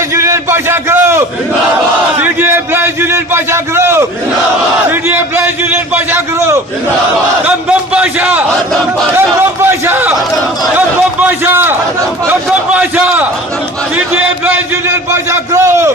Employees Union Pasha Group. City Employees Union Pasha Group. City Employees Union Pasha Group. Dum Dum Pasha. Dum Dum Pasha. Dum Dum Pasha. Dum Dum Pasha. City Employees Union Pasha Group.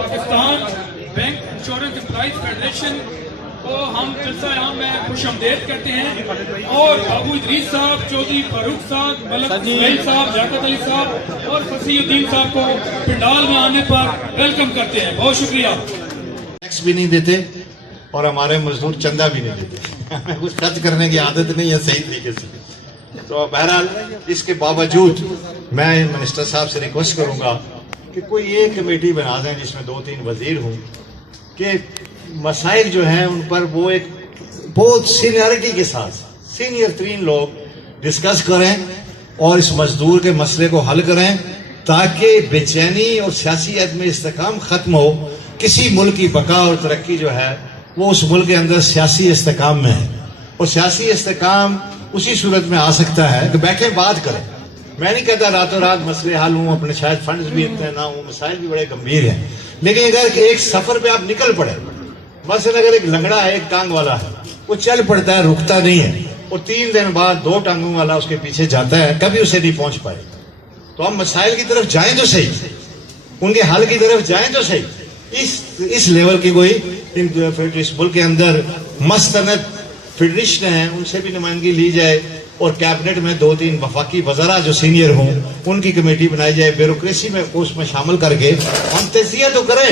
Pakistan bank insurance employees federation کو ہم جلسہ عام میں خوش آمدید کہتے ہیں اور ابو ادریس صاحب، چودھری فاروق صاحب، ملک اسماعیل صاحب، لیاقت علی صاحب اور فصیح الدین صاحب کو پنڈال میں آنے پر ویلکم کرتے ہیں. بہت شکریہ. ٹیکس بھی نہیں دیتے اور ہمارے مزدور چندہ بھی نہیں دیتے. ہمیں کچھ خرچ کرنے کی عادت نہیں ہے صحیح طریقے سے. تو بہرحال اس کے باوجود میں منسٹر صاحب سے ریکویسٹ کروں گا کہ کوئی ایک کمیٹی بنا دیں جس میں 2-3 وزیر ہوں کہ مسائل جو ہیں ان پر وہ ایک بہت سینئرٹی کے ساتھ سینئر ترین لوگ ڈسکس کریں اور اس مزدور کے مسئلے کو حل کریں تاکہ بے چینی اور سیاسی عدم استحکام ختم ہو. کسی ملک کی بقا اور ترقی جو ہے وہ اس ملک کے اندر سیاسی استحکام میں ہے اور سیاسی استحکام اسی صورت میں آ سکتا ہے کہ بیٹھیں بات کریں. میں نہیں کہتا راتوں رات مسئلے حل ہوں، اپنے شاید فنڈز بھی اتنے نہ ہوں، مسائل بھی بڑے گمبھیر ہیں، لیکن اگر ایک سفر پہ آپ نکل پڑے، مثلا اگر ایک لنگڑا ہے، ایک ٹانگ والا ہے، وہ چل پڑتا ہے، رکتا نہیں ہے اور 3 دن بعد 2 ٹانگوں والا اس کے پیچھے جاتا ہے، کبھی اسے نہیں پہنچ پائے. تو ہم مسائل کی طرف جائیں تو صحیح، ان کے حل کی طرف جائیں تو صحیح. اس لیول کی کوئی اس ملک کے اندر مستند فیڈریشن ہیں ان سے بھی نمائندگی لی جائے اور کیبنٹ میں 2-3 وفاقی وزراء جو سینئر ہوں ان کی کمیٹی بنائی جائے. بیوروکریسی میں اس میں شامل کر کے ہم تجزیہ تو کریں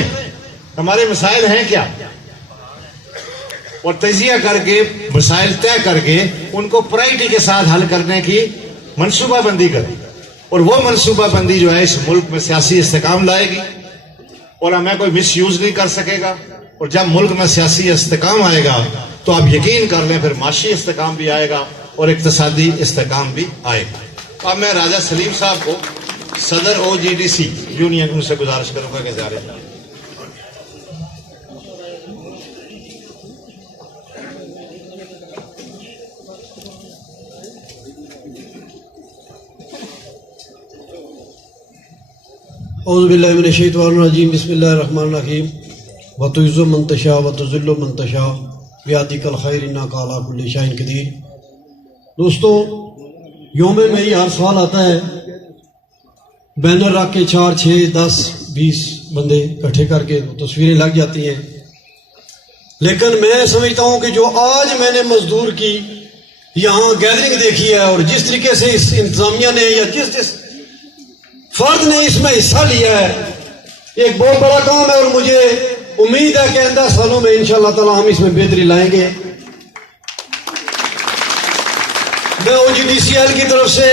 ہمارے مسائل ہیں کیا، اور تجزیہ کر کے مسائل طے کر کے ان کو پرائرٹی کے ساتھ حل کرنے کی منصوبہ بندی کریں. اور وہ منصوبہ بندی جو ہے اس ملک میں سیاسی استحکام لائے گی اور ہمیں کوئی مس یوز نہیں کر سکے گا. اور جب ملک میں سیاسی استحکام آئے گا تو آپ یقین کر لیں پھر معاشی استحکام بھی آئے گا اور اقتصادی استحکام بھی آئے گا. اب میں راجہ سلیم صاحب کو صدر OGDC یونین ان سے گزارش کروں گا کہ جا رہے ہیں. اعوذ باللہ من الشیطان الرجیم. بسم اللہ الرحمن الرحیم. وتعز من تشاء وتذل من تشاء بیدک الخیر انک علی کل شیء قدیر. دوستو، یوم مئی ہر سال آتا ہے، بینر رکھ کے 4, 6, 10, 20 بندے اکٹھے کر کے تصویریں لگ جاتی ہیں، لیکن میں سمجھتا ہوں کہ جو آج میں نے مزدور کی یہاں گیدرنگ دیکھی ہے اور جس طریقے سے اس انتظامیہ نے یا جس فرد نے اس میں حصہ لیا ہے، ایک بہت بڑا کام ہے اور مجھے امید ہے کہ آئندہ سالوں میں انشاءاللہ تعالی ہم اس میں بہتری لائیں گے. میں OGDCL کی طرف سے،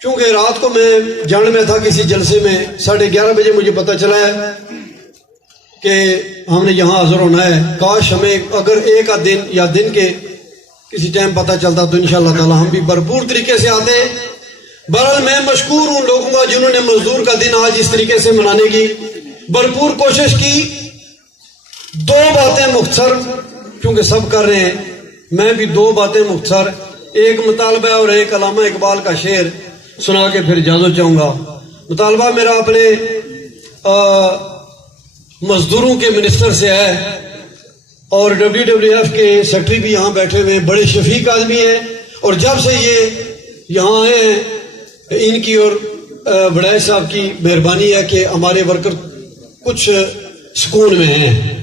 چونکہ رات کو میں جان میں تھا کسی جلسے میں، 11:30 بجے مجھے پتہ چلا ہے کہ ہم نے یہاں حاضر ہونا ہے. کاش ہمیں اگر ایک آدھ دن یا دن کے کسی ٹائم پتہ چلتا تو انشاءاللہ تعالی ہم بھی بھرپور طریقے سے آتے. بہرحال میں مشکور ہوں لوگوں کا جنہوں نے مزدور کا دن آج اس طریقے سے منانے کی بھرپور کوشش کی. 2 باتیں مختصر، کیونکہ سب کر رہے ہیں، میں بھی 2 باتیں مختصر، ایک مطالبہ اور ایک علامہ اقبال کا شعر سنا کے پھر اجازت چاہوں گا. مطالبہ میرا اپنے مزدوروں کے منسٹر سے ہے اور WWF کے سیکرٹری بھی یہاں بیٹھے ہوئے ہیں، بڑے شفیق آدمی ہیں اور جب سے یہ یہاں آئے ہیں ان کی اور بڑائے صاحب کی مہربانی ہے کہ ہمارے ورکر کچھ سکون میں ہیں.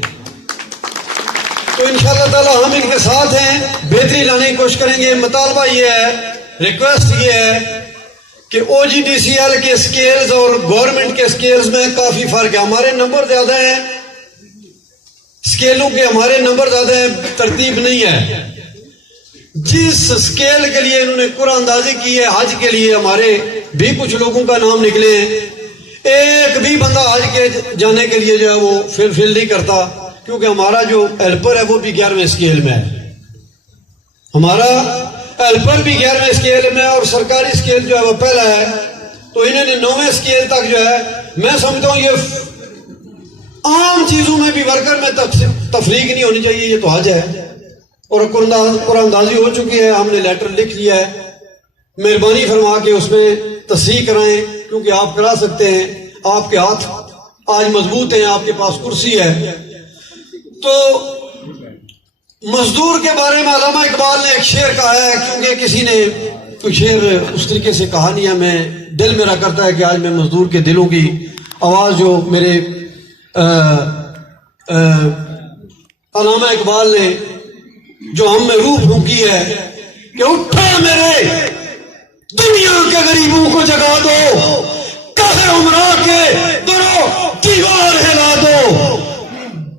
تو انشاءاللہ تعالی ہم ان کے ساتھ ہیں، بہتری لانے کی کوشش کریں گے. مطالبہ یہ ہے، ریکویسٹ یہ ہے کہ OGDCL کے سکیلز اور گورنمنٹ کے سکیلز میں کافی فرق ہے. ہمارے نمبر زیادہ ہیں، سکیلوں کے ہمارے نمبر زیادہ ہیں، ترتیب نہیں ہے. جس سکیل کے لیے انہوں نے قرآن اندازی کی ہے، حج کے لیے ہمارے بھی کچھ لوگوں کا نام نکلے ہیں، ایک بھی بندہ حج کے جانے کے لیے جو ہے وہ فل نہیں کرتا، کیونکہ ہمارا جو ہیلپر ہے وہ بھی 11ویں سکیل میں ہے. ہمارا ہیلپر بھی 11ویں سکیل میں اور سرکاری سکیل جو ہے وہ پہلا ہے. تو انہوں نے 9ویں سکیل تک جو ہے، میں سمجھتا ہوں یہ عام چیزوں میں بھی ورکر میں تفریق نہیں ہونی چاہیے. یہ تو حج ہے اور قرآن اندازی ہو چکی ہے، ہم نے لیٹر لکھ لیا ہے، مہربانی فرما کے اس میں تصحیح کرائیں، کیونکہ آپ کرا سکتے ہیں، آپ کے ہاتھ آج مضبوط ہیں، آپ کے پاس کرسی ہے. تو مزدور کے بارے میں علامہ اقبال نے ایک شعر کہا ہے، کیونکہ کسی نے کوئی شعر اس طریقے سے کہا نہیں ہے، میں دل میرا کرتا ہے کہ آج میں مزدور کے دلوں کی آواز جو میرے علامہ اقبال نے جو ہم میں روح پھونکی ہے کہ اٹھا میرے دنیا کے غریبوں کو جگا دو، کہے عمرہ کے درو دیوار ہلا دو،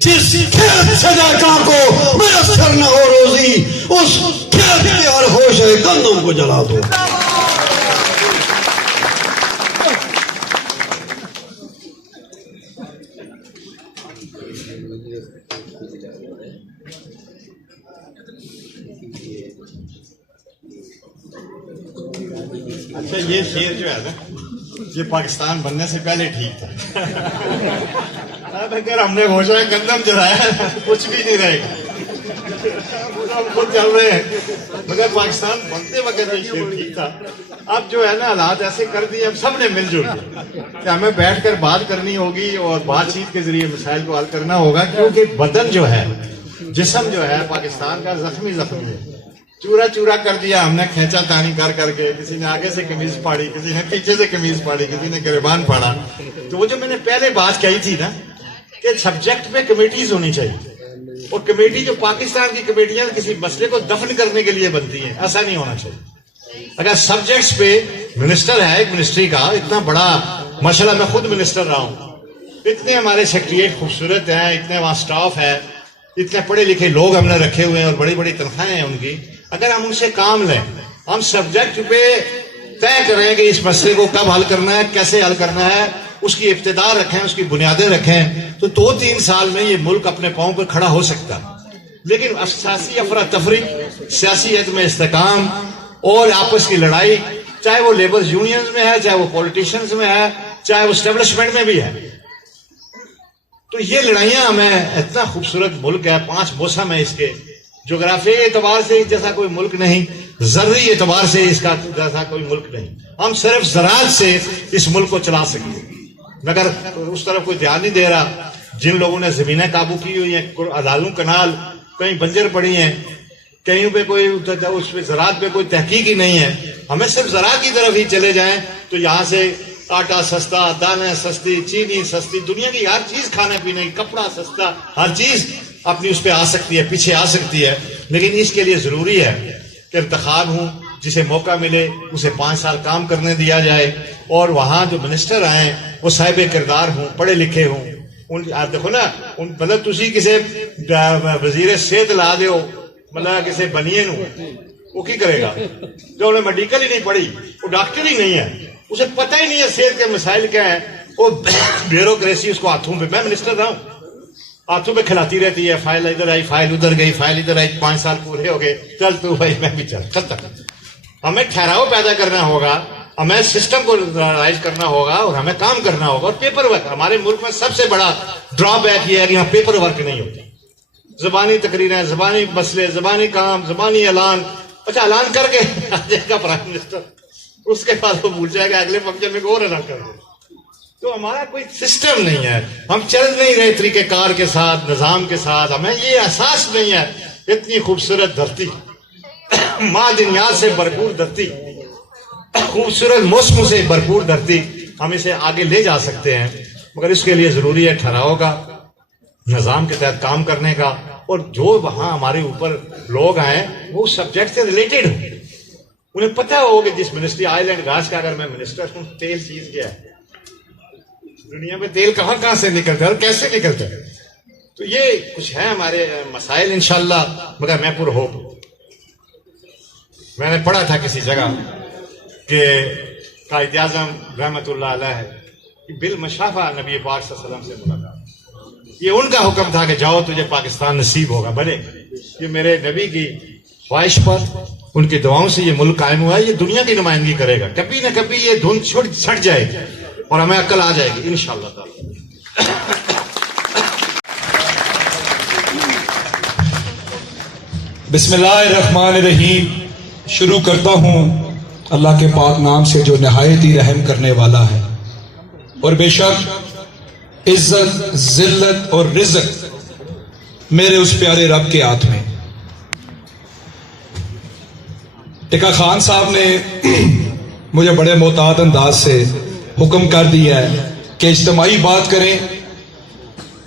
جس کھیت سجاکا کو میسر نہ ہو روزی اس کھیت کے ہر ہوش گندم کو جلا دو۔ اچھا یہ شعر جو ہے نا یہ پاکستان بننے سے پہلے ٹھیک تھا، اب اگر ہم نے ہوشہ گندم جلایا کچھ بھی نہیں رہے گا، ہم خود چل رہے ہیں، مگر پاکستان بنتے وقت یہ شعر ٹھیک تھا۔ اب جو ہے نا حالات ایسے کر دیے اب سب نے مل جل کے کہ ہمیں بیٹھ کر بات کرنی ہوگی اور بات چیت کے ذریعے مسائل کو حل کرنا ہوگا، کیونکہ بدن جو ہے جسم جو ہے پاکستان کا زخمی ہے، چورا چورا کر دیا ہم نے، کھینچا تانی کر کے، کسی نے آگے سے قمیض پھاڑی، کسی نے پیچھے سے قمیض پھاڑی، کسی نے گریبان پھاڑا۔ تو وہ جو میں نے پہلے بات کہی تھی نا کہ سبجیکٹ پہ کمیٹیز ہونی چاہیے، اور کمیٹی جو پاکستان کی کمیٹیاں کسی مسئلے کو دفن کرنے کے لیے بنتی ہیں، ایسا نہیں ہونا چاہیے۔ اگر سبجیکٹس پہ منسٹر ہے ایک منسٹری کا اتنا بڑا، ماشاءاللہ میں خود منسٹر رہا ہوں، اتنے ہمارے سیکریٹریٹ خوبصورت ہیں، اتنے وہاں سٹاف ہے، اتنے پڑھے لکھے لوگ ہم نے رکھے ہوئے ہیں اور بڑی بڑی تنخواہیں ہیں ان کی، اگر ہم ان سے کام لیں، ہم سبجیکٹ پہ طے کریں کہ اس مسئلے کو کب حل کرنا ہے، کیسے حل کرنا ہے، اس کی ابتدا رکھیں، اس کی بنیادیں رکھیں، تو 2-3 سال میں یہ ملک اپنے پاؤں پر کھڑا ہو سکتا۔ لیکن سیاسی افراتفری، سیاسی عدم استحکام اور آپس کی لڑائی، چاہے وہ لیبر یونینز میں ہے، چاہے وہ پولیٹیشنز میں ہے، چاہے وہ اسٹیبلشمنٹ میں بھی ہے، تو یہ لڑائیاں ہمیں، اتنا خوبصورت ملک ہے، 5 موسم ہے اس کے، جغرافیائی اعتبار سے اس جیسا کوئی ملک نہیں، زرعی اعتبار سے اس کا جیسا کوئی ملک نہیں، ہم صرف زراعت سے اس ملک کو چلا سکتے ہیں، مگر اس طرف کوئی دھیان نہیں دے رہا۔ جن لوگوں نے زمینیں قابو کی ہوئی ہیں، ادالوں کنال کہیں بنجر پڑی ہیں، کہیں پہ کوئی اس پہ زراعت پہ کوئی تحقیق ہی نہیں ہے، ہمیں صرف زراعت کی طرف ہی چلے جائیں تو یہاں سے آٹا سستا، دانے سستی، چینی سستی، دنیا کی ہر چیز کھانے پینے کی، کپڑا سستا، ہر چیز اپنی اس پہ آ سکتی ہے، پیچھے آ سکتی ہے، لیکن اس کے لیے ضروری ہے کہ انتخاب ہوں، جسے موقع ملے اسے 5 سال کام کرنے دیا جائے، اور وہاں جو منسٹر آئیں وہ صاحب کردار ہوں، پڑھے لکھے ہوں۔ دیکھو نا مطلب تسی کسی وزیر صحت لا دیو، مطلب کسی بنین ہوں، وہ کی کرے گا؟ جو انہیں میڈیکل ہی نہیں پڑھی، وہ ڈاکٹر ہی نہیں ہے، اسے پتہ ہی نہیں ہے صحت کے مسائل کیا ہیں، وہ بیوروکریسی اس کو ہاتھوں پہ، میں منسٹر رہا ہوں، ہاتھوں پہ کھلاتی رہتی ہے، فائل ادھر آئی، فائل ادھر گئی، فائل ادھر آئی، 5 سال پورے ہو گئے، چل تو بھائی میں بھی چل ختم۔ ہمیں ٹھہراؤ پیدا کرنا ہوگا، ہمیں سسٹم کو رائز کرنا ہوگا، اور ہمیں کام کرنا ہوگا، اور پیپر ورک ہمارے ملک میں سب سے بڑا ڈرا بیک یہ ہے کہ یہاں پیپر ورک نہیں ہوتا، زبانی تقریریں، زبانی مسئلے، زبانی کام، زبانی اعلان، اچھا اعلان کر کے آ جائے گا پرائم منسٹر، اس کے بعد وہ بھول جائے گا اگلے فنکشن میں اور اعلان کر دے، تو ہمارا کوئی سسٹم نہیں ہے، ہم چل نہیں رہے طریقہ کار کے ساتھ، نظام کے ساتھ، ہمیں یہ احساس نہیں ہے، اتنی خوبصورت دھرتی، معدنیات سے بھرپور دھرتی، خوبصورت موسموں سے بھرپور دھرتی، ہم اسے آگے لے جا سکتے ہیں، مگر اس کے لیے ضروری ہے ٹھہراؤ کا، نظام کے تحت کام کرنے کا، اور جو وہاں ہمارے اوپر لوگ آئیں وہ سبجیکٹ سے ریلیٹڈ ہوں، انہیں پتہ ہو کہ جس منسٹری آئل اینڈ گیس کا اگر میں منسٹر ہوں، تیل چیز کیا ہے، دنیا میں تیل کہاں سے نکلتا ہے اور کیسے نکلتا ہے، تو یہ کچھ ہے ہمارے مسائل انشاءاللہ، مگر میں پر ہوپ، میں نے پڑھا تھا کسی جگہ کہ قائد اعظم رحمت اللہ علیہ کہ بالمشافہ نبی پاک صلی اللہ علیہ وسلم سے ملاقات، یہ ان کا حکم تھا کہ جاؤ تجھے پاکستان نصیب ہوگا، بھلے یہ میرے نبی کی خواہش پر، ان کی دعاؤں سے یہ ملک قائم ہوا ہے، یہ دنیا کی نمائندگی کرے گا، کبھی نہ کبھی یہ دھن چھٹ جائے گی اور ہمیں عقل آ جائے گی انشاءاللہ تعالی۔ بسم اللہ الرحمن الرحیم، شروع کرتا ہوں اللہ کے پاک نام سے جو نہایت ہی رحم کرنے والا ہے، اور بے شک عزت، ذلت اور رزق میرے اس پیارے رب کے ہاتھ میں۔ ٹکا خان صاحب نے مجھے بڑے محتاط انداز سے حکم کر دیا ہے کہ اجتماعی بات کریں،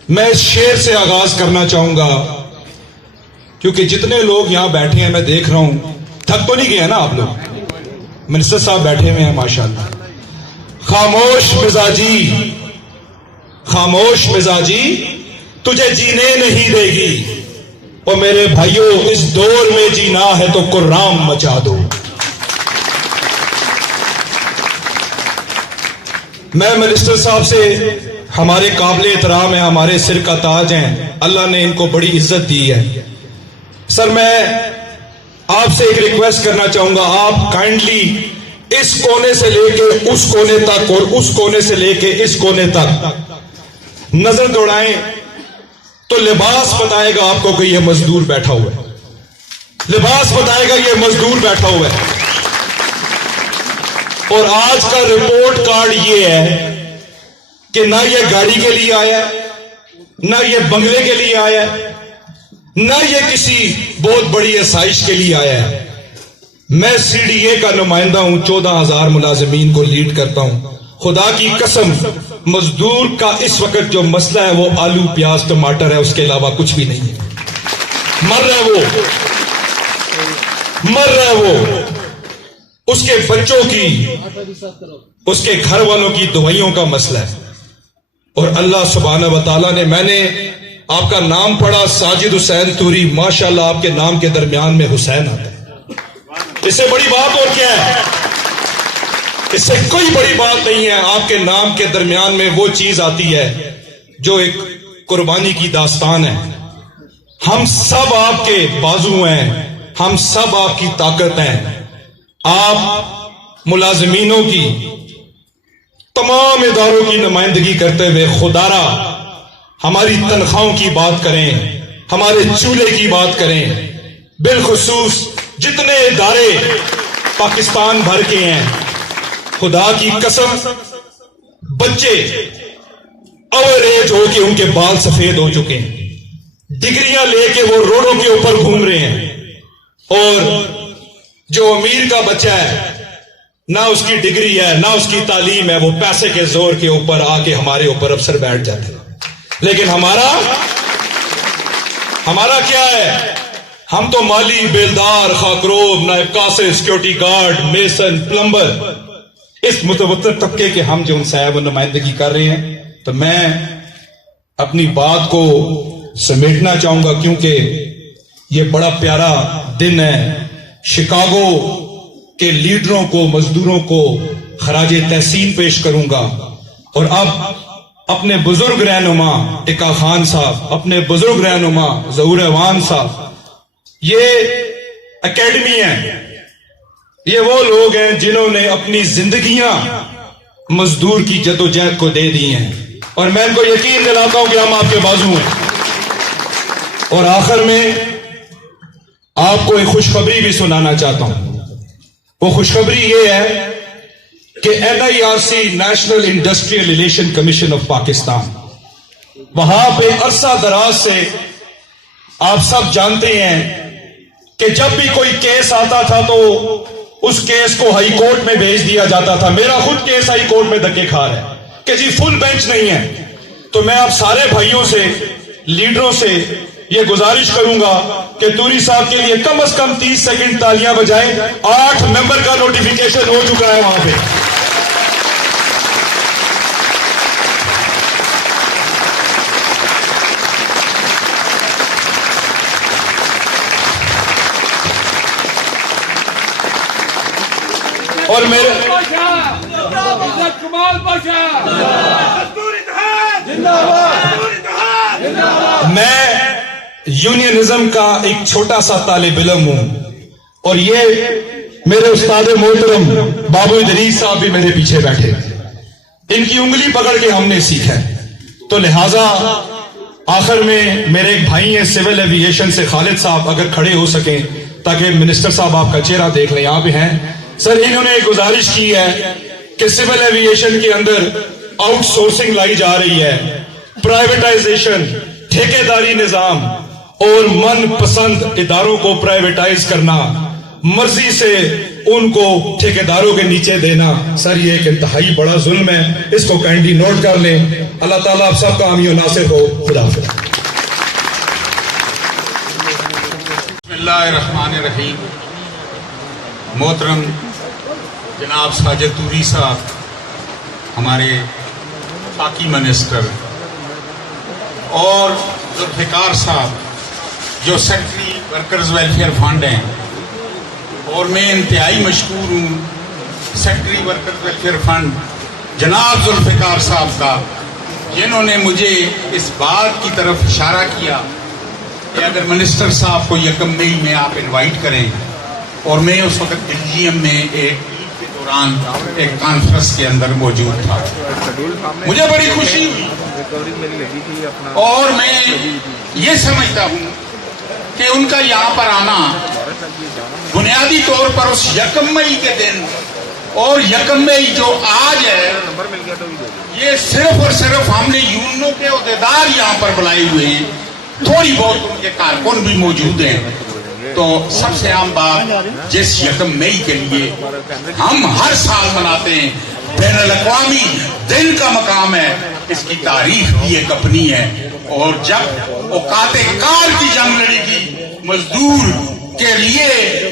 میں اس شعر سے آغاز کرنا چاہوں گا کیونکہ جتنے لوگ یہاں بیٹھے ہیں میں دیکھ رہا ہوں، تھک تو نہیں گئے نا آپ لوگ؟ منسٹر صاحب بیٹھے ہوئے ہیں ماشاءاللہ. خاموش مزاجی تجھے جینے نہیں دے گی، اور میرے بھائیوں اس دور میں جینا ہے تو کرام مچا دو. میں منسٹر صاحب سے، ہمارے قابل احترام ہیں، ہمارے سر کا تاج ہیں، اللہ نے ان کو بڑی عزت دی ہے. سر میں آپ سے ایک ریکویسٹ کرنا چاہوں گا، آپ کائنڈلی اس کونے سے لے کے اس کونے تک اور اس کونے سے لے کے اس کونے تک نظر دوڑائیں تو لباس بتائے گا آپ کو کہ یہ مزدور بیٹھا ہوا ہے. لباس بتائے گا یہ مزدور بیٹھا ہوا ہے. اور آج کا رپورٹ کارڈ یہ ہے کہ نہ یہ گاڑی کے لیے آیا ہے، نہ یہ بنگلے کے لیے آیا ہے، نہ یہ کسی بہت بڑی آسائش کے لیے آیا ہے. میں سی ڈی اے کا نمائندہ ہوں، 14,000 ملازمین کو لیڈ کرتا ہوں. خدا کی قسم مزدور کا اس وقت جو مسئلہ ہے وہ آلو پیاز ٹماٹر ہے، اس کے علاوہ کچھ بھی نہیں ہے. مر رہا ہے وہ اس کے بچوں کی، اس کے گھر والوں کی دوائیوں کا مسئلہ ہے. اور اللہ سبحانہ و تعالیٰ نے، میں نے آپ کا نام پڑھا ساجد حسین توری، ماشاءاللہ آپ کے نام کے درمیان میں حسین آتا ہے. اس سے بڑی بات اور کیا ہے؟ اس سے کوئی بڑی بات نہیں ہے. آپ کے نام کے درمیان میں وہ چیز آتی ہے جو ایک قربانی کی داستان ہے. ہم سب آپ کے بازو ہیں، ہم سب آپ کی طاقت ہیں. آپ ملازمینوں کی، تمام اداروں کی نمائندگی کرتے ہوئے خدا را ہماری تنخواہوں کی بات کریں، ہمارے چولہے کی بات کریں. بالخصوص جتنے ادارے پاکستان بھر کے ہیں، خدا کی قسم بچے اوور ایج ہو کے ان کے بال سفید ہو چکے ہیں، ڈگریاں لے کے وہ روڈوں کے اوپر گھوم رہے ہیں. اور جو امیر کا بچہ ہے، نہ اس کی ڈگری ہے نہ اس کی تعلیم ہے، وہ پیسے کے زور کے اوپر آ کے ہمارے اوپر افسر بیٹھ جاتے ہیں. لیکن ہمارا کیا ہے؟ ہم تو مالی، بیلدار، خاکروب، نائب کاسے، سیکیورٹی گارڈ، میسن، پلمبر، اس متوسط طبقے کے ہم جو ان صاحب نمائندگی کر رہے ہیں. تو میں اپنی بات کو سمیٹنا چاہوں گا کیونکہ یہ بڑا پیارا دن ہے. شکاگو کے لیڈروں کو، مزدوروں کو خراج تحسین پیش کروں گا. اور اب اپنے بزرگ رہنما ٹکا خان صاحب، اپنے بزرگ رہنما ظہور ایوان صاحب، یہ اکیڈمی ہے، یہ وہ لوگ ہیں جنہوں نے اپنی زندگیاں مزدور کی جدوجہد کو دے دی ہیں. اور میں ان کو یقین دلاتا ہوں کہ ہم آپ کے بازو ہیں. اور آخر میں آپ کو ایک خوشخبری بھی سنانا چاہتا ہوں. وہ خوشخبری یہ ہے کہ NIRC national industrial relation commission of Pakistan, وہاں پہ عرصہ دراز سے آپ سب جانتے ہیں کہ جب بھی کوئی کیس آتا تھا تو اس کیس کو ہائی کورٹ میں بھیج دیا جاتا تھا. میرا خود کیس ہائی کورٹ میں دھکے کھا رہا ہے کہ جی فل بینچ نہیں ہے. تو میں آپ سارے بھائیوں سے، لیڈروں سے یہ گزارش کروں گا کہ توری صاحب کے لیے کم از کم 30 سیکنڈ تالیاں بجائیں. 8 ممبر کا نوٹیفیکیشن ہو چکا ہے وہاں پہ. اور میرے کمال پاشا میں یونینزم کا ایک چھوٹا سا طالب علم ہوں، اور یہ میرے استاد محترم بابو ادریس صاحب بھی میرے پیچھے بیٹھے، ان کی انگلی پکڑ کے ہم نے سیکھا ہے. تو لہٰذا آخر میں میرے ایک بھائی ہیں سول ایوییشن سے، خالد صاحب، اگر کھڑے ہو سکیں تاکہ منسٹر صاحب آپ کا چہرہ دیکھ لیں، یہاں پہ ہیں سر. انہوں نے ایک گزارش کی ہے کہ سول ایوییشن کے اندر آؤٹ سورسنگ لائی جا رہی ہے، پرائیویٹائزیشن، ٹھیکیداری نظام اور من پسند اداروں کو پرائیویٹائز کرنا، مرضی سے ان کو ٹھیکیداروں کے نیچے دینا سر یہ ایک انتہائی بڑا ظلم ہے. اس کو کائنڈلی نوٹ کر لیں. اللہ تعالیٰ آپ سب کا حامی و ناصر ہو. خدا حافظ. بسم اللہ الرحمن الرحیم. محترم جناب ساجد طوری صاحب ہمارے خاکی منسٹر اور ذوالفقار صاحب جو سیکٹری ورکرز ویلفیئر فنڈ ہیں, اور میں انتہائی مشکور ہوں سیکٹری ورکرز ویلفیئر فنڈ جناب ذوالفقار صاحب کا, جنہوں نے مجھے اس بات کی طرف اشارہ کیا کہ اگر منسٹر صاحب کو 1 مئی میں آپ انوائٹ کریں, اور میں اس وقت بلجیم میں ایک عید کے دوران ایک کانفرنس کے اندر موجود تھا. مجھے بڑی خوشی ہوئی اور میں یہ سمجھتا ہوں کہ ان کا یہاں پر آنا بنیادی طور پر اس 1 مئی کے دن اور 1 مئی جو آج ہے, یہ صرف اور صرف ہم نے یونینوں کے عہدیدار یہاں پر بلائے ہوئے ہیں, تھوڑی بہت ان کے کارکن بھی موجود ہیں. تو سب سے عام بات جس 1 مئی کے لیے ہم ہر سال مناتے ہیں, بین الاقوامی دن کا مقام ہے, اس کی تاریخ بھی ایک اپنی ہے. اور جب اوقات کار کی جنگ لڑی گی, مزدور کے لیے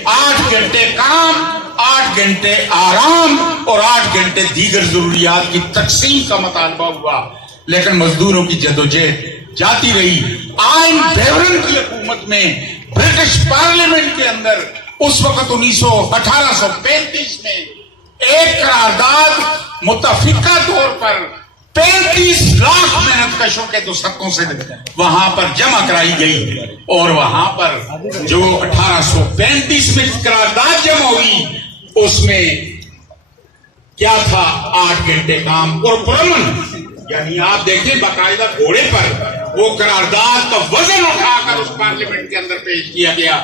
8 گھنٹے کام, 8 گھنٹے آرام اور 8 گھنٹے دیگر ضروریات کی تقسیم کا مطالبہ ہوا, لیکن مزدوروں کی جدوجہد جاتی رہی. آئین بیورن کی حکومت میں برٹش پارلیمنٹ کے اندر اس وقت 1835 میں ایک قرارداد متفقہ طور پر 35 لاکھ محنت کشوں کے دستکوں سے وہاں پر جمع کرائی گئی, اور وہاں پر جو 1835 میں قرارداد جمع ہوئی اس میں کیا تھا, 8 گھنٹے کام اور پرامن, یعنی آپ دیکھیں باقاعدہ گھوڑے پر وہ قرارداد کا وزن اٹھا کر اس پارلیمنٹ کے اندر پیش کیا گیا.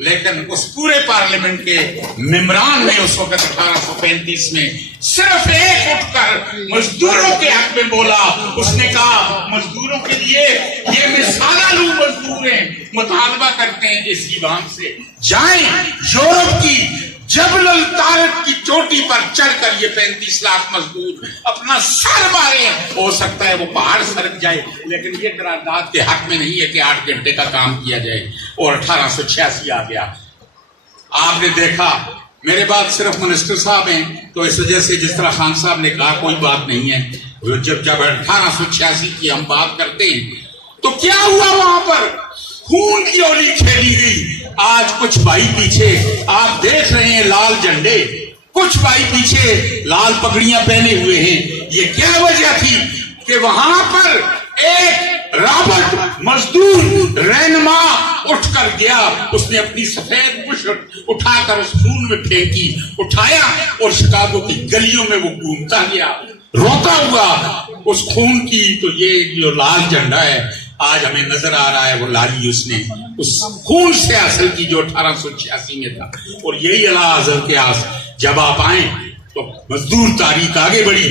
لیکن اس پورے پارلیمنٹ کے ممبران نے اس وقت 1835 میں صرف ایک اٹھ کر مزدوروں کے حق میں بولا. اس نے کہا مزدوروں کے لیے یہ مثالہ لو مزدور ہیں, مطالبہ کرتے ہیں اس ایوان سے جائیں یورپ کی جبل الطارق کی چوٹی پر چڑھ کر یہ 35 لاکھ مزدور اپنا سر مارے, ہو سکتا ہے وہ پہاڑ سرک جائے, لیکن یہ قرارداد کے حق میں نہیں ہے کہ 8 گھنٹے کا کام کیا جائے. اور 1886 آ گیا. آپ نے دیکھا میرے بعد صرف منسٹر صاحب ہیں, تو اس وجہ سے جس طرح خان صاحب نے کہا کوئی بات نہیں ہے, جب 1886 کی ہم بات کرتے ہیں تو کیا ہوا وہاں پر, خون کی ہولی کھیلی گئی. آج کچھ بھائی پیچھے آپ دیکھ رہے ہیں لال جھنڈے, کچھ بھائی پیچھے لال پگڑیاں پہنے ہوئے ہیں. یہ کیا وجہ تھی کہ وہاں پر ایک رابط مزدور رہنما اٹھ کر گیا, اس نے اپنی سفید مشت اٹھا کر اس خون میں پھینکی, اٹھایا اور شکاگو کی گلیوں میں وہ گھومتا گیا روتا ہوا اس خون کی. تو یہ جو لال جھنڈا ہے آج ہمیں نظر آ رہا ہے, وہ لالی اس نے اس خون سے حاصل کی جو 1886 میں تھا. اور یہی اعلیٰ حضرت کے آس جب آپ آئیں تو مزدور تاریخ آگے بڑھی,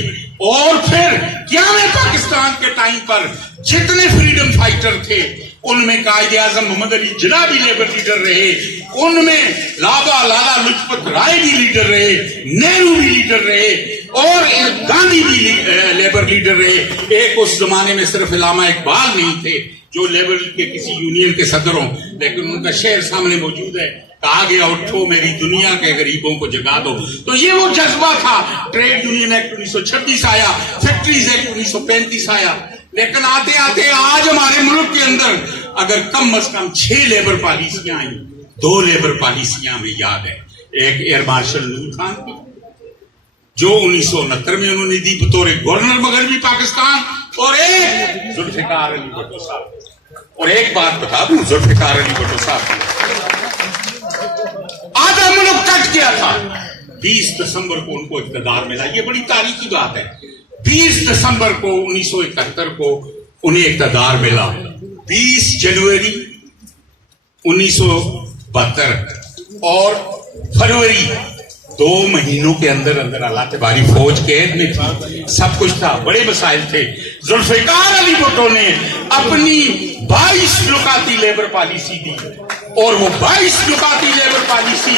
اور پھر قیام پاکستان کے ٹائم پر جتنے فریڈم فائٹر تھے ان میں قائد اعظم محمد علی جناح بھی لیبر لیڈر رہے, ان میں لالا لجپت رائے بھی لیڈر رہے, نہرو بھی لیڈر رہے, اور گاندھی بھی لیبر لیڈر رہے. ایک اس زمانے میں صرف علامہ اقبال نہیں تھے جو لیبر کے کسی یونین کے صدر ہوں, لیکن ان کا شعر سامنے موجود ہے, کہا گیا اٹھو میری دنیا کے غریبوں کو جگا دو. تو یہ وہ جذبہ تھا. ٹریڈ یونین ایکٹ 1936 آیا, فیکٹریز ایکٹ 1935 آیا, لیکن آتے آتے آج ہمارے ملک کے اندر اگر کم از کم 6 لیبر پالیسیاں آئیں, 2 لیبر پالیسیاں ہمیں یاد ہے. ایک ایئر مارشل نور خان کی جو 1969 میں انہوں نے دی بطور گورنر مغربی پاکستان, اور ایک ذوالفقار علی بھٹو صاحب. اور ایک بات بتا دوں, ذوالفقار علی بھٹو صاحب آدھا ملک کٹ گیا تھا, 20 دسمبر کو ان کو اقتدار ملا. یہ بڑی تاریخی بات ہے. 20 دسمبر کو 1971 کو انہیں اقتدار ملا. 20 جنوری 1972 اور فروری 2 مہینوں کے اندر اندر اللہ تباری فوج قید میں تھی, سب کچھ تھا, بڑے مسائل تھے. ذوالفقار علی بھٹو نے اپنی 22 نکاتی لیبر پالیسی دی, اور وہ 22 نکاتی لیبر پالیسی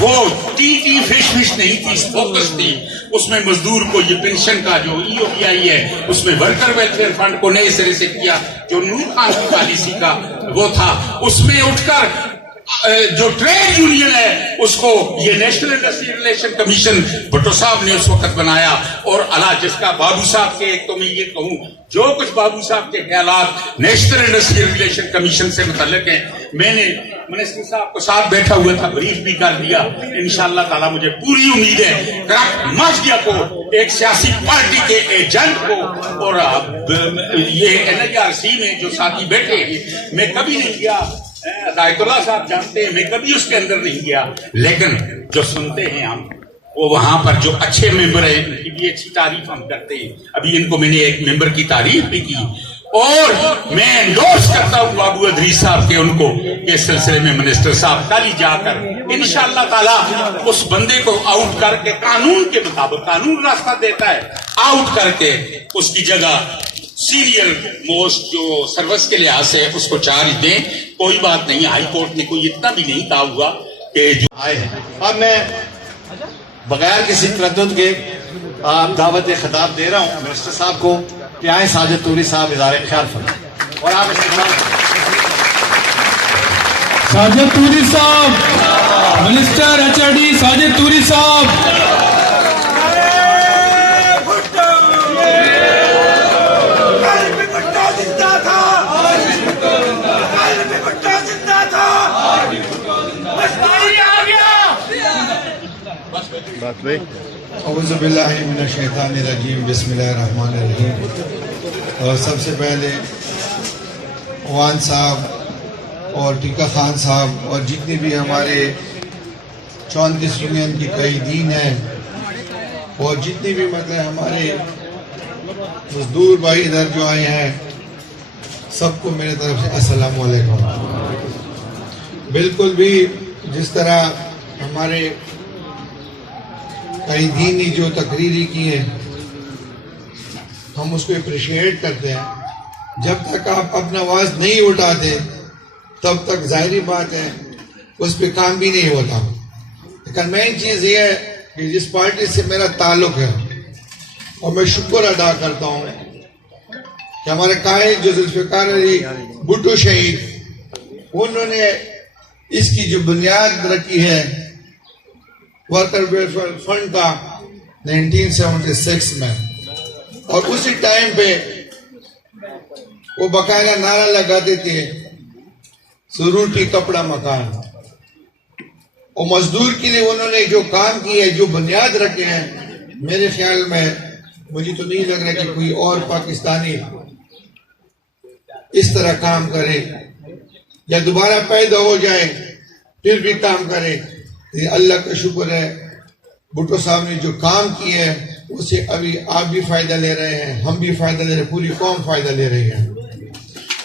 وہ ٹی فش نہیں تھی، فوکس تھی اس میں مزدور کو یہ پینشن کا جو ای او پی آئی ہے، اس میں ورکر ویلفیئر فنڈ کو نئے سرے سے کیا، جو نور خان کی پالیسی کا وہ تھا، اس میں اٹھ کر جو ٹریڈ یونین ہے اس کو یہ national industry relation commission Bhutto صاحب نے اس وقت بنایا، اور اللہ جس کا بابو صاحب کے، ایک تو میں یہ کہوں جو کچھ بابو صاحب کے خیالات نیشنل انڈسٹری ریلیشن کمیشن سے متعلق ہیں، میں نے منسٹر صاحب کو ساتھ بیٹھا ہوا تھا، بریف بھی کر دیا۔ انشاءاللہ تعالی مجھے پوری امید ہے کرپٹ مافیا کو، ایک سیاسی پارٹی کے ایجنٹ کو، اور یہ NHRC میں جو ساتھی بیٹھے ہیں، میں کبھی نہیں گیا، ہدایت اللہ صاحب جانتے ہیں، میں کبھی اس کے اندر نہیں گیا، لیکن جو سنتے ہیں ہم وہ وہاں پر جو اچھے ممبر ہیں ان کی بھی اچھی تعریف ہم کرتے ہیں۔ ابھی ان کو میں نے ایک ممبر کی تعریف بھی کی، اور میں انڈورس کرتا ہوں بابو ادریس صاحب کے ان کو اس سلسلے میں منسٹر صاحب کل ہی جا کر انشاءاللہ تعالی اس بندے کو آؤٹ کر کے قانون کے مطابق، قانون راستہ دیتا ہے، آؤٹ کر کے اس کی جگہ سینئر موسٹ جو سروس کے لحاظ سے اس کو چارج دیں۔ کوئی بات نہیں، ہائی کورٹ نے کوئی اتنا بھی نہیں کہا ہوا کہ جو آئے ہیں۔ اب میں بغیر کسی تردد کے آپ دعوت خطاب دے رہا ہوں منسٹر صاحب کو کہ آئیں ساجد توری صاحب اظہار خیال فرمائیں، اور آپ استقبال ساجد توری صاحب، منسٹر HRD ساجد توری صاحب۔ اعوذ باللہ من الشیطان الرجیم، بسم اللہ الرحمن الرحیم۔ اور سب سے پہلے عوان صاحب اور ٹیکہ خان صاحب اور جتنے بھی ہمارے 34 یونین کے قائدین ہیں، اور جتنے بھی مطلب ہمارے مزدور بھائی ادھر جو آئے ہیں، سب کو میرے طرف سے السلام علیکم۔ بالکل بھی جس طرح ہمارے قائدین نے جو تقریری کی ہے ہم اس کو اپریشیٹ کرتے ہیں۔ جب تک آپ اپنا آواز نہیں اٹھاتے تب تک ظاہری بات ہے اس پہ کام بھی نہیں ہوتا۔ لیکن مین چیز یہ ہے کہ جس پارٹی سے میرا تعلق ہے، اور میں شکر ادا کرتا ہوں کہ ہمارے قائد جو ذوالفقار علی بھٹو شہید، انہوں نے اس کی جو بنیاد رکھی ہے ورکر ویلفیئر فنڈ کا 1976 میں، اور اسی ٹائم پہ وہ باقاعدہ نعرہ لگاتے تھے ضروری کپڑا مکان، اور مزدور کے لیے انہوں نے جو کام کی ہے، جو بنیاد رکھے ہیں، میرے خیال میں مجھے تو نہیں لگ رہا کہ کوئی اور پاکستانی اس طرح کام کرے یا دوبارہ پیدا ہو جائے پھر بھی کام کرے۔ اللہ کا شکر ہے بھٹو صاحب نے جو کام کیا ہے اسے ابھی آپ بھی فائدہ لے رہے ہیں، ہم بھی فائدہ لے رہے ہیں، پوری قوم فائدہ لے رہی ہے۔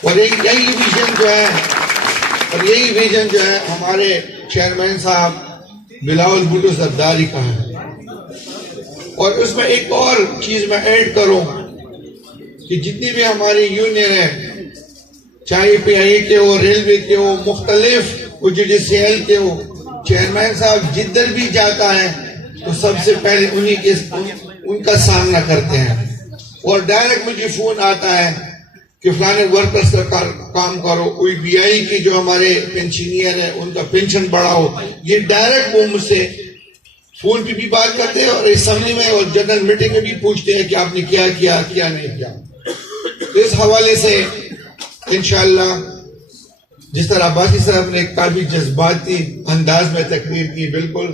اور یہی ویژن جو ہے ہمارے چیئرمین صاحب بلاول بھٹو زرداری کا ہے۔ اور اس میں ایک اور چیز میں ایڈ کروں کہ جتنی بھی ہماری یونین ہے، چاہے PI کے ہو، ریلوے کے ہو، مختلف JDCL کے ہو، چیئرمین صاحب جدھر بھی جاتا ہے تو سب سے پہلے ان کا سامنا کرتے ہیں، اور ڈائریکٹ مجھے فون آتا ہے کہ فلانے ورکرز کا کام کرو، کوئی BI کے جو ہمارے پینشنیئر ہیں ان کا پینشن بڑھاؤ، یہ ڈائریکٹ وہ مجھ سے فون پہ بھی بات کرتے ہیں، اور اسمبلی میں اور جنرل میٹنگ میں بھی پوچھتے ہیں کہ آپ نے کیا کیا کیا نہیں کیا۔ تو اس حوالے سے انشاءاللہ جس طرح عباسی صاحب نے کافی جذباتی انداز میں تقریر کی، بالکل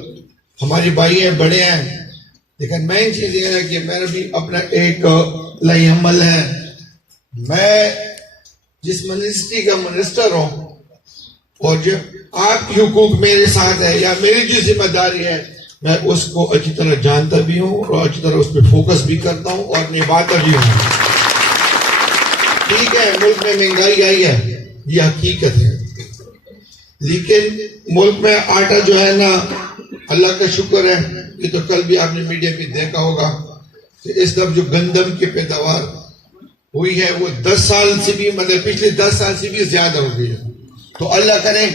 ہمارے بھائی ہیں، بڑے ہیں، لیکن مین چیز یہ ہے کہ میرا بھی اپنا ایک لائی عمل ہے۔ میں جس منسٹری کا منسٹر ہوں، اور جو آپ کی حقوق میرے ساتھ ہے یا میری جو ذمہ داری ہے، میں اس کو اچھی طرح جانتا بھی ہوں اور اچھی طرح اس پہ فوکس بھی کرتا ہوں اور نبھاتا بھی ہوں۔ ٹھیک ہے، ملک میں مہنگائی آئی ہے، یہ حقیقت ہے، لیکن ملک میں آٹا جو ہے نا، اللہ کا شکر ہے، یہ تو کل بھی آپ نے میڈیا پہ دیکھا ہوگا کہ اس طرف جو گندم کی پیداوار ہوئی ہے وہ 10 سال سے بھی، مطلب پچھلے 10 سال سے بھی زیادہ ہو گئی ہے۔ تو اللہ کرے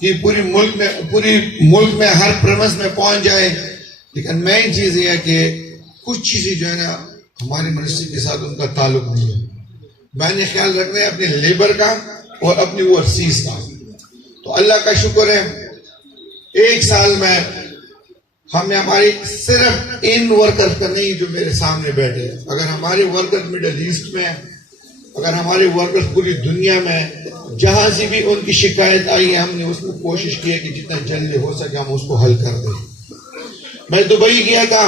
کہ پوری ملک میں ہر پرمس میں پہنچ جائے، لیکن مین چیز یہ ہے کہ کچھ چیزیں جو ہے نا ہماری منسٹری کے ساتھ ان کا تعلق نہیں ہے. میں نے خیال رکھنا ہے اپنے لیبر کا اور اپنی اوورسیز کا. تو اللہ کا شکر ہے 1 سال میں ہم نے ہماری صرف ان ورکر کا نہیں جو میرے سامنے بیٹھے، اگر ہمارے ورکر مڈل ایسٹ میں، اگر ہمارے ورکر پوری دنیا میں جہاں سے بھی ان کی شکایت آئی ہے، ہم نے اس میں کوشش کی ہے کہ جتنا جلدی ہو سکے ہم اس کو حل کر دیں. میں دبئی گیا تھا،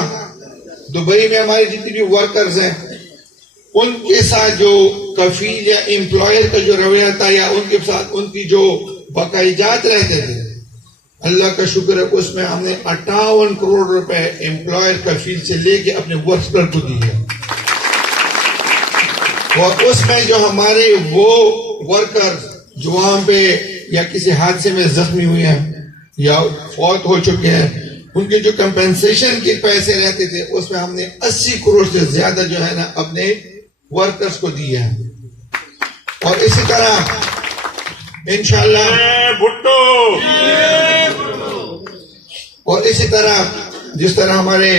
دبئی میں ہمارے جتنے بھی ورکرز ہیں ان کے ساتھ جو کفیل یا امپلائر کا جو رویہ تھا یا ان کے ساتھ ان کی جو باقاعدات رہتے تھے، اللہ کا شکر ہے اس میں ہم نے 58 کروڑ روپے امپلائر کفیل سے لے کے اپنے ورکر کو دی ہے. اور اس میں جو ہمارے وہ ورکر جو وہاں پہ یا کسی حادثے میں زخمی ہوئے ہیں یا فوت ہو چکے ہیں، ان کے جو کمپنسیشن کے پیسے رہتے تھے اس میں ہم نے 80 کروڑ سے زیادہ جو ہے نا اپنے ورکرز کو دیے ہیں. اور اسی طرح انشاءاللہ اور اسی طرح جس طرح ہمارے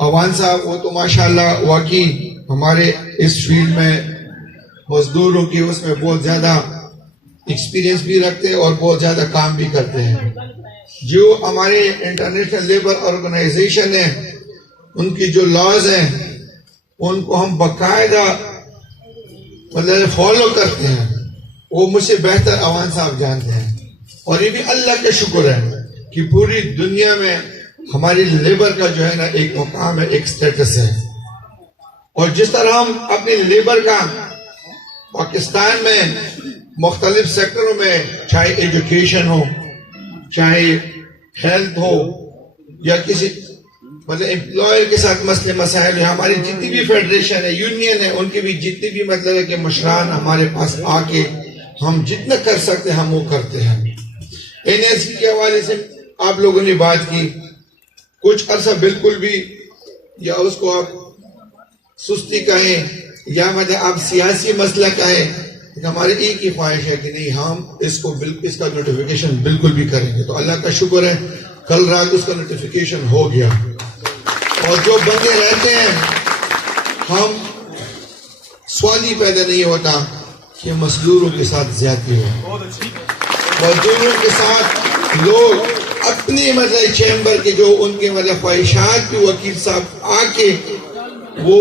عوان صاحب، وہ تو ماشاءاللہ واقعی ہمارے اس فیلڈ میں مزدوروں کی اس میں بہت زیادہ ایکسپیرینس بھی رکھتے اور بہت زیادہ کام بھی کرتے ہیں. جو ہمارے انٹرنیشنل لیبر آرگنائزیشن ہے ان کی جو لاز ہیں ان کو ہم باقاعدہ مطلب فالو کرتے ہیں. وہ مجھ سے بہتر عوان صاحب جانتے ہیں. اور یہ بھی اللہ کا شکر ہے کہ پوری دنیا میں ہماری لیبر کا جو ہے نا ایک مقام ہے، ایک سٹیٹس ہے. اور جس طرح ہم اپنے لیبر کا پاکستان میں مختلف سیکٹروں میں، چاہے ایجوکیشن ہو، چاہے ہیلتھ ہو، یا کسی مطلب امپلائر کے ساتھ مسئلے مسائل ہیں، ہماری جتنی بھی فیڈریشن ہے، یونین ہے، ان کی بھی جتنی بھی مطلب ہے کہ مشران ہمارے پاس آ کے ہم جتنا کر سکتے ہیں ہم وہ کرتے ہیں. NLC کے حوالے سے آپ لوگوں نے بات کی، کچھ عرصہ بالکل بھی یا اس کو آپ سستی کہیں یا مطلب آپ سیاسی مسئلہ کہیں، ہماری ایک ہی خواہش ہے کہ نہیں، ہم اس کا نوٹیفیکیشن بالکل بھی کریں گے. تو اللہ کا شکر ہے کل رات اس کا نوٹیفیکیشن ہو گیا. اور جو بندے رہتے ہیں، ہم سوال ہی پیدا نہیں ہوتا کہ مزدوروں کے ساتھ زیادتی ہو. مزدوروں کے ساتھ لوگ اپنی مطلب چیمبر کے جو ان کے مطلب خواہشات کے وکیل صاحب آ کے وہ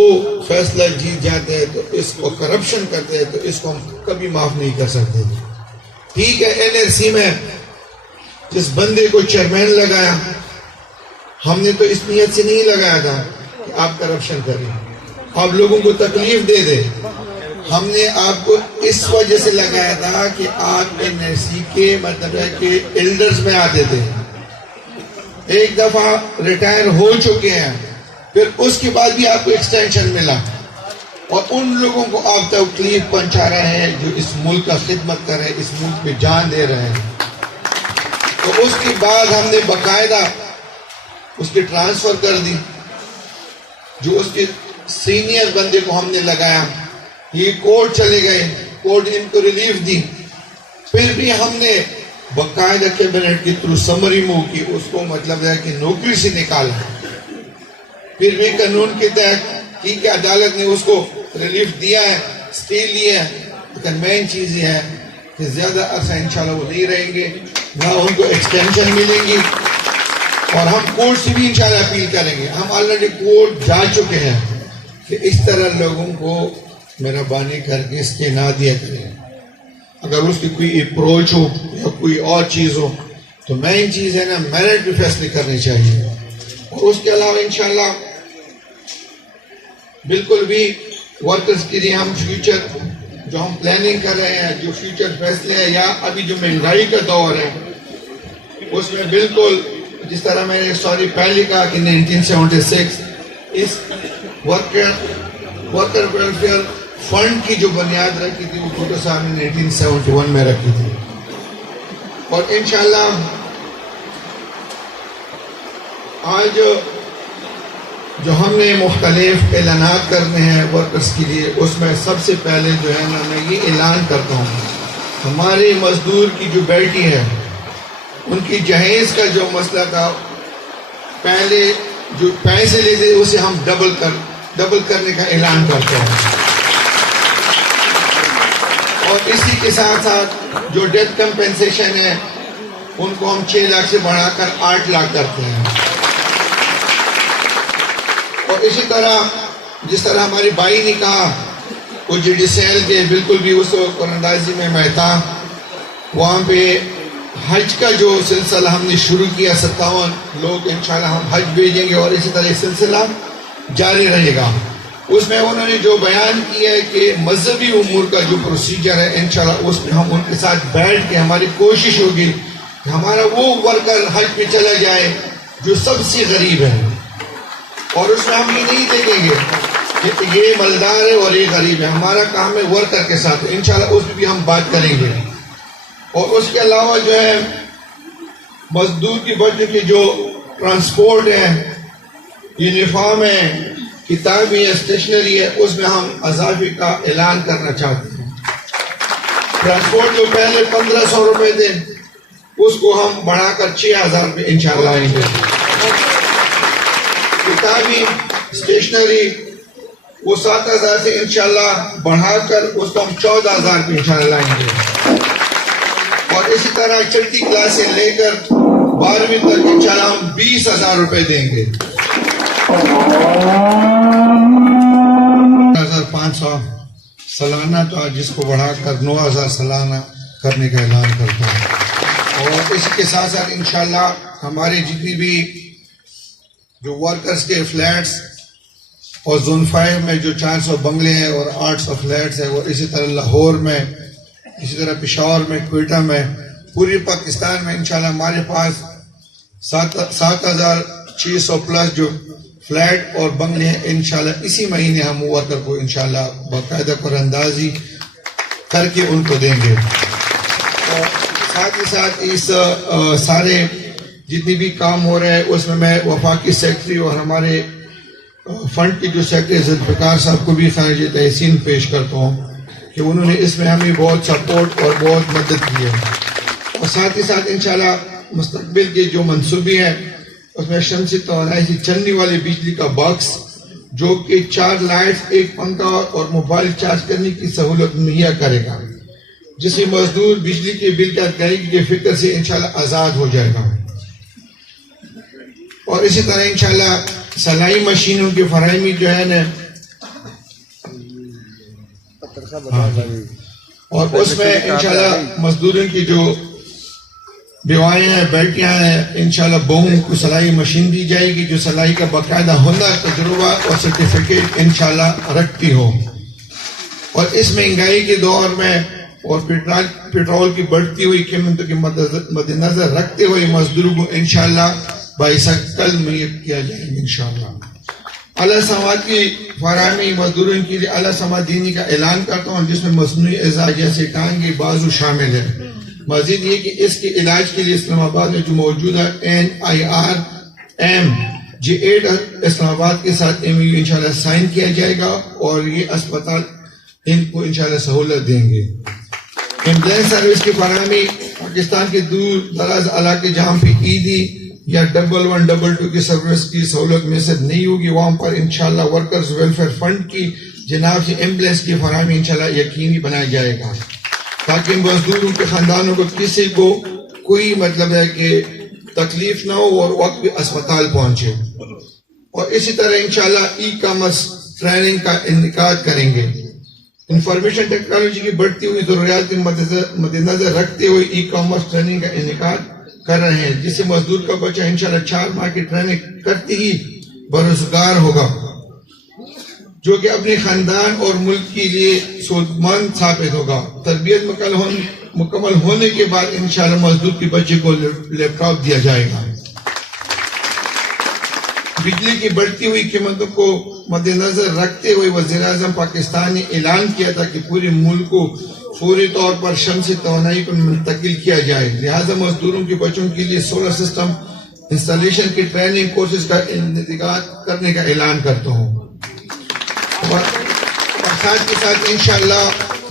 فیصلہ جیت جاتے ہیں تو اس کو کرپشن کرتے ہیں، تو اس کو ہم کبھی معاف نہیں کر سکتے. ٹھیک ہے، NLC میں جس بندے کو چیئرمین لگایا، ہم نے تو اس نیت سے نہیں لگایا تھا کہ آپ کرپشن کریں، آپ لوگوں کو تکلیف دے دیں. ہم نے آپ کو اس وجہ سے لگایا تھا کہ آپ NLC کے مطلب ہے کہ ایلڈرز میں آتے تھے، ایک دفعہ ریٹائر ہو چکے ہیں، پھر اس کے بعد بھی آپ کو ایکسٹینشن ملا، اور ان لوگوں کو آپ تکلیف پہنچا رہے ہیں جو اس ملک کا خدمت کر رہے ہیں، اس ملک پہ جان دے رہے ہیں. تو اس کے بعد ہم نے باقاعدہ اس کی ٹرانسفر کر دی. جو اس کے سینئر بندے کو ہم نے لگایا، یہ کورٹ چلے گئے، کورٹ نے ان کو ریلیف دی. پھر بھی ہم نے باقاعدہ کیبنٹ کے تھرو سمری موو کی، اس کو مطلب ہے کہ نوکری سے نکالا. پھر بھی قانون کے تحت ٹھیک ہے عدالت نے اس کو ریلیف دیا ہے، اسٹے لیا ہے، لیکن مین چیز یہ ہے کہ زیادہ عرصہ انشاءاللہ وہ نہیں رہیں گے، نہ ان کو ایکسٹینشن ملیں گی. اور ہم کورٹ سے بھی انشاءاللہ اپیل کریں گے. ہم آلریڈی کورٹ جا چکے ہیں کہ اس طرح لوگوں کو مہربانی کر کے اس کے نہ دیا کریں. اگر اس کی کوئی اپروچ ہو یا کوئی اور چیز ہو تو مین چیز ہے نا میرٹ پہ فیصلے کرنے چاہیے. اور اس کے علاوہ انشاءاللہ بالکل بھی ورکرز کے لیے ہم فیوچر جو ہم پلاننگ کر رہے ہیں، جو فیوچر فیصلے ہیں، یا ابھی جو مہنگائی کا دور ہے اس میں بالکل جس طرح میں نے پہلے کہا کہ 1976 اس ورکر ویلفیئر فنڈ کی جو بنیاد رکھی تھی وہ بھٹو صاحب نے 1971 میں رکھی تھی. اور انشاءاللہ آج جو ہم نے مختلف اعلانات کرنے ہیں ورکرز کے لیے، اس میں سب سے پہلے جو ہے نا میں یہ اعلان کرتا ہوں ہمارے مزدور کی جو بیٹی ہے ان کی جہیز کا جو مسئلہ تھا، پہلے جو پیسے لیتے اسے ہم ڈبل کرنے کا اعلان کرتے ہیں، اور اسی کے ساتھ ساتھ جو ڈیتھ کمپنسیشن ہے ان کو ہم 6 لاکھ سے بڑھا کر 8 لاکھ کرتے ہیں. اور اسی طرح جس طرح ہماری بھائی نے کہا وہ جی ڈی سیل کے بالکل بھی اس قرآن اندازی میں تھا، وہاں پہ حج کا جو سلسلہ ہم نے شروع کیا، 57 لوگ انشاءاللہ ہم حج بھیجیں گے، اور اسی طرح یہ سلسلہ جاری رہے گا. اس میں انہوں نے جو بیان کیا ہے کہ مذہبی امور کا جو پروسیجر ہے انشاءاللہ اس میں ہم ان کے ساتھ بیٹھ کے ہماری کوشش ہوگی کہ ہمارا وہ ورکر حج پہ چلا جائے جو سب سے غریب ہے، اور اس میں ہم یہ نہیں دیکھیں گے کہ یہ مالدار ہے اور یہ غریب ہے. ہمارا کام ہے ورکر کے ساتھ، انشاءاللہ اس میں بھی ہم بات کریں گے. اور اس کے علاوہ جو ہے مزدور کی بچوں کی جو ٹرانسپورٹ ہے، یونیفارم ہے، کتابیں ہے، اسٹیشنری ہے، اس میں ہم اضافے کا اعلان کرنا چاہتے ہیں. ٹرانسپورٹ جو پہلے 1500 روپے تھے اس کو ہم بڑھا کر 6000 روپے انشاءاللہ آئیں گے. کتابیں، اسٹیشنری وہ 7000 سے انشاءاللہ بڑھا کر اس کو ہم 14000 روپے انشاءاللہ لائیں گے. اور اسی طرح چھٹی کلاس سے لے کر 12ویں تک انشاءاللہ ہم 20000 روپے دیں گے. 1500 سالانہ تھا جس کو بڑھا کر 9000 سالانہ کرنے کا اعلان کرتا ہوں. اور اس کے ساتھ ساتھ انشاءاللہ ہمارے جتنی بھی جو ورکرز کے فلیٹس اور زون 5 میں جو 400 بنگلے ہیں اور 800 فلیٹس ہیں، اور اسی طرح لاہور میں، اسی طرح پشاور میں، کوئٹہ میں، پوری پاکستان میں انشاءاللہ ہمارے پاس 7600 پلس جو فلیٹ اور بنگلے ہیں. انشاءاللہ اسی مہینے ہم ورکر کو انشاءاللہ باقاعدہ قرآن اندازی کر کے ان کو دیں گے. اور ساتھ ہی ساتھ اس سارے جتنی بھی کام ہو رہے ہیں اس میں وفاقی سیکرٹری اور ہمارے فنڈ کے جو سیکرٹری ذوالفقار صاحب کو بھی خراج تحسین پیش کرتا ہوں کہ انہوں نے اس میں ہمیں بہت سپورٹ اور بہت مدد کی ہے. اور ساتھ ہی ساتھ انشاءاللہ مستقبل کے جو منصوبے ہیں اس میں شمسی توانائی سے چلنے والے بجلی کا باکس جو کہ 4 لائٹس، 1 پنکھا اور موبائل چارج کرنے کی سہولت مہیا کرے گا، جس سے مزدور بجلی کے بل کی ادائیگی کے فکر سے انشاءاللہ آزاد ہو جائے گا. اور اسی طرح انشاءاللہ سلائی مشینوں کی فراہمی جو ہے نا، اور اس میں انشاءاللہ مزدوروں کی جو بیوائیں ہیں، بیٹیاں ہیں، انشاءاللہ بہوؤں کو سلائی مشین دی جائے گی جو سلائی کا باقاعدہ ہنر، تجربہ اور سرٹیفکیٹ انشاءاللہ رکھتی ہو. اور اس مہنگائی کے دور میں اور پیٹرول کی بڑھتی ہوئی قیمتوں کے مد نظر رکھتے ہوئے مزدوروں کو انشاءاللہ بائسکل مہیا کیا جائے گا انشاءاللہ. اعلیٰ سماعت کی فراہمی مزدوروں کے لیے اعلیٰ سماعت دینے کا اعلان کرتا ہوں، جس میں مصنوعی اعضاء جیسے ٹانگیں، بازو شامل ہے. مزید یہ کہ اس کے علاج کے لیے اسلام آباد میں جو موجودہ NIRM G8 اسلام آباد کے ساتھ MOU انشاءاللہ سائن کیا جائے گا، اور یہ اسپتال ان کو انشاءاللہ سہولت دیں گے. ایمبولینس سروس کی فراہمی پاکستان کے دور دراز علاقے جہاں پہ ED یا 1112 کی سروس کی سہولت میسر نہیں ہوگی، وہاں پر انشاءاللہ ورکرز ویلفیئر فنڈ کی جناب سے ایمبولینس کی فراہمی انشاءاللہ یقینی بنایا جائے گا، تاکہ مزدوروں کے خاندانوں کو کسی کو کوئی مطلب ہے کہ تکلیف نہ ہو اور وقت پہ اسپتال پہنچے. اور اسی طرح انشاءاللہ ای-کامرس ٹریننگ کا انعقاد کریں گے. انفارمیشن ٹیکنالوجی کی بڑھتی ہوئی ضروریات کے مد نظر رکھتے ہوئے ای-کامرس ٹریننگ کا انعقاد کر رہے ہیں، جس سے مزدور کا بچہ انشاءاللہ 4 ماہ کی ٹریننگ کرتے ہی بروزگار ہوگا، جو کہ اپنے خاندان اور ملک کے لیے سودمند ثابت ہوگا. تربیت مکمل ہونے کے بعد انشاءاللہ مزدور کے بچے کو لیپ ٹاپ دیا جائے گا. بجلی کی بڑھتی ہوئی قیمتوں کو مد نظر رکھتے ہوئے وزیر اعظم پاکستان نے اعلان کیا تھا کہ پورے ملک کو فوری طور پر شمسی توانائی پر منتقل کیا جائے، لہذا مزدوروں کے بچوں کے لیے سولر سسٹم انسٹالیشن کی ٹریننگ کورسز کا انعقاد کرنے کا اعلان کرتا ہوں. اور ساتھ کے ساتھ انشاءاللہ